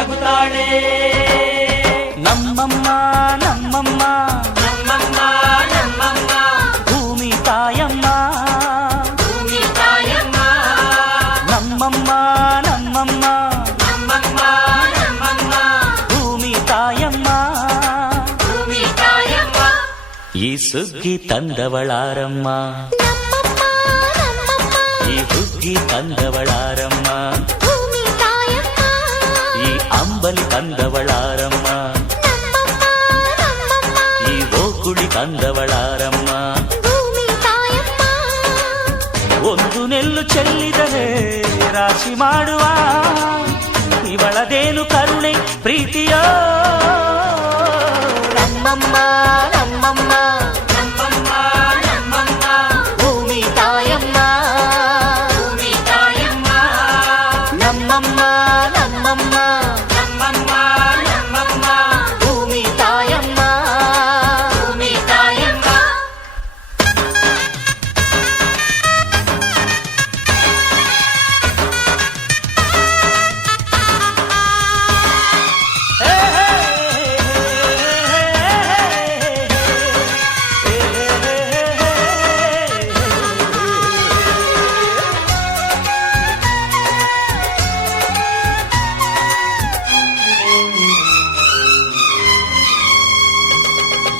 ನಗುತ್ತಾಳೆ. ನಮ್ಮಮ್ಮ ನಮ್ಮಮ್ಮ ನಮ್ಮಮ್ಮ ನಮ್ಮಮ್ಮ ಭೂಮಿ ತಾಯಮ್ಮ, ಭೂಮಿ ತಾಯಮ್ಮ. ನಮ್ಮಮ್ಮ ನಮ್ಮಮ್ಮ ನಮ್ಮಮ್ಮ ನಮ್ಮಮ್ಮ ಭೂಮಿ ತಾಯಮ್ಮ. ಭೂಮಿ ತಾಯಮ್ಮ. ಈ ಸುಗ್ಗಿ ತಂದವಳಾರಮ್ಮ, ನಮ್ಮಮ್ಮ ನಮ್ಮಮ್ಮ ಈ ಹುಗ್ಗಿ ತಂದವಳಾರಮ್ಮ, ಭೂಮಿ ತಾಯಮ್ಮ. ಈ ಅಂಬಲಿ ತಂದವಳಾರಮ್ಮ, ನಮ್ಮಮ್ಮ ನಮ್ಮಮ್ಮ ಈ ಓಕುಳಿ ತಂದವಳಾರಮ್ಮ. ಭೂಮಿ ತಾಯಮ್ಮ. ಒಂದು ನೆಲ್ಲು ಚೆಲ್ಲಿದರೆ ರಾಶಿ ಮಾಡುವ ಇವಳದೇನು ಕರುಣೆ ಪ್ರೀತಿಯೋ. ನಮ್ಮಮ್ಮ ನಮ್ಮಮ್ಮ ನಮ್ಮಮ್ಮ ನಮ್ಮಮ್ಮ ಭೂಮಿ ತಾಯಮ್ಮ, ಭೂಮಿ ತಾಯಮ್ಮ. ನಮ್ಮಮ್ಮ ನಮ್ಮಮ್ಮ ನಮ್ಮಮ್ಮ ನಮ್ಮಮ್ಮ ಭೂಮಿ ತಾಯಮ್ಮ. ಭೂಮಿ ತಾಯಮ್ಮ.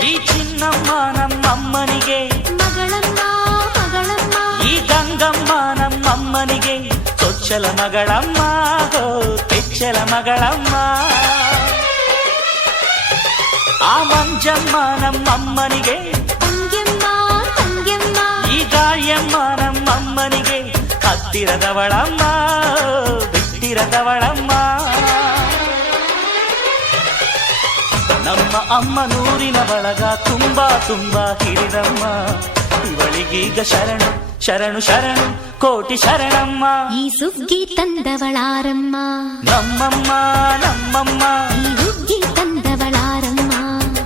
ಈ ಚಿನ್ನಮ್ಮ ನಮ್ಮಮ್ಮನಿಗೆ, ಮಗಳಮ್ಮ ಮಗಳಮ್ಮ ಈ ಗಂಗಮ್ಮ ನಮ್ಮಮ್ಮನಿಗೆ ಚೊಚ್ಚಲ ಮಗಳಮ್ಮ, ಹೋ ಕೆಚ್ಚಲ ಮಗಳಮ್ಮ. ಆ ಮಂಜಮ್ಮ ನಮ್ಮಮ್ಮನಿಗೆ, ತಂಗ್ಯಮ್ಮ ತಂಗ್ಯಮ್ಮ ಈ ಗಾಳಿಯಮ್ಮ ನಮ್ಮಮ್ಮನಿಗೆ ಹತ್ತಿರದವಳಮ್ಮ, ಬಿಟ್ಟಿರದವಳಮ್ಮ. ನಮ್ಮ ಅಮ್ಮ ನೂರಿನ ಬಳಗ ತುಂಬಾ ತುಂಬಾ ಹಿರಿದಮ್ಮ, ಇವಳಿಗೀಗ ಶರಣು ಶರಣು ಶರಣು ಕೋಟಿ ಶರಣಮ್ಮ. ಈ ಸುಗ್ಗಿ ತಂದವಳಾರಮ್ಮ, ನಮ್ಮಮ್ಮ ನಮ್ಮಮ್ಮ ಈ ಹುಗ್ಗಿ ತಂದವಳಾರಮ್ಮ,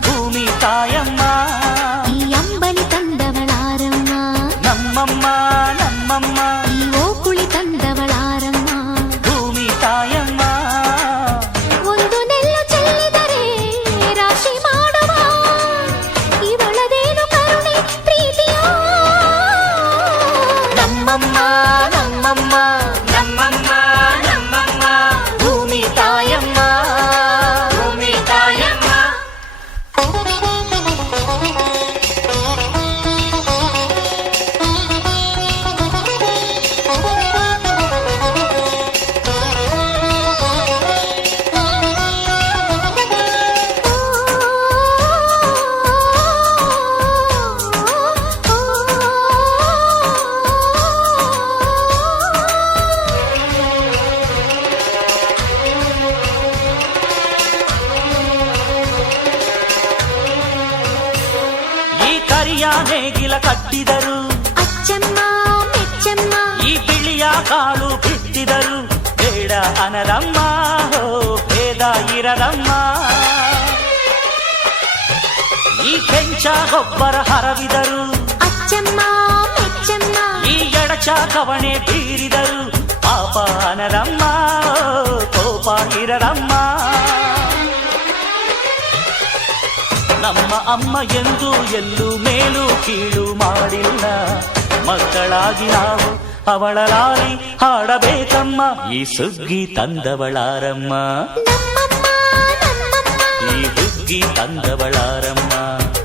ಭೂಮಿ ತಾಯಮ್ಮ, ಈ ಅಂಬಲಿ ತಂದವಳಾರಮ್ಮ, ನಮ್ಮಮ್ಮ ನಮ್ಮಮ್ಮ ಈ ಓಕುಳಿ ತಂದವಳಾರಮ್ಮ. ಭೂಮಿ ತಾಯಮ್ಮ. ಒಂದು ನೆಲ್ಲು ಚೆಲ್ಲಿದರೆ ರಾಶಿ ಮಾಡುವ ಇವಳದೇನು ಕರುಣೆ ಪ್ರೀತಿಯೋ. ನಮ್ಮಮ್ಮ ನಮ್ಮಮ್ಮ ನಮ್ಮಮ್ಮ ನಮ್ಮಮ್ಮ ಭೂಮಿ ತಾಯಮ್ಮ, ಭೂಮಿ ತಾಯಮ್ಮ. ಈ ಕರಿಯ ನೇಗಿಲ ಕಟ್ಟಿದರು, ಅಚ್ಚಮ್ಮ ಮೆಚ್ಚಮ್ಮ ಈ ಬಿಳಿಯ ಕಾಳು ಬಿತ್ತಿದರು, ಬೇಡ ಅನರಮ್ಮ, ಹೋ ಭೇದ ಇರದಮ್ಮ. ಈ ಕೆಂಚ ಗೊಬ್ಬರ ಹರವಿದರು, ಅಚ್ಚಮ್ಮ ಮೆಚ್ಚಮ್ಮ ಈ ಎಡಚ ಕವಣೆ ಬೀರಿದರು, ಪಾಪ ಅನರಮ್ಮ, ಕೋಪ ಇರದಮ್ಮ. ನಮ್ಮ ಅಮ್ಮ ಎಂದು ಎಲ್ಲೂ ಮೇಲು ಕೀಳು ಮಾಡಿಲ್ಲ, ಮಕ್ಕಳಾಗಿ ನಾವು ಅವಳ ಲಾಲಿ ಹಾಡಬೇಕಮ್ಮ. ಈ ಸುಗ್ಗಿ ತಂದವಳಾರಮ್ಮ, ನಮ್ಮಮ್ಮ ನಮ್ಮಮ್ಮ ಈ ಹುಗ್ಗಿ ತಂದವಳಾರಮ್ಮ,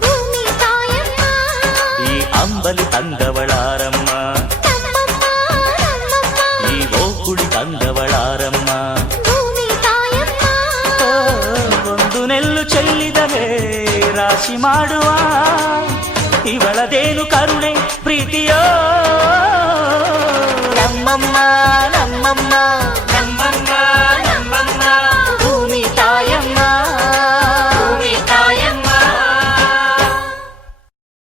ಭೂಮಿ ತಾಯಮ್ಮ, ಈ ಅಂಬಲಿ ತಂದವಳಾರಮ್ಮ, ನಮ್ಮಮ್ಮ ನಮ್ಮಮ್ಮ ಈ ಓಕುಳಿ ತಂದವಳಾರಮ್ಮ. ಭೂಮಿ ತಾಯಮ್ಮ. ಓ, ಒಂದು ನೆಲ್ಲು ಚೆಲ್ಲಿದರೆ ರಾಶಿ ಮಾಡುವ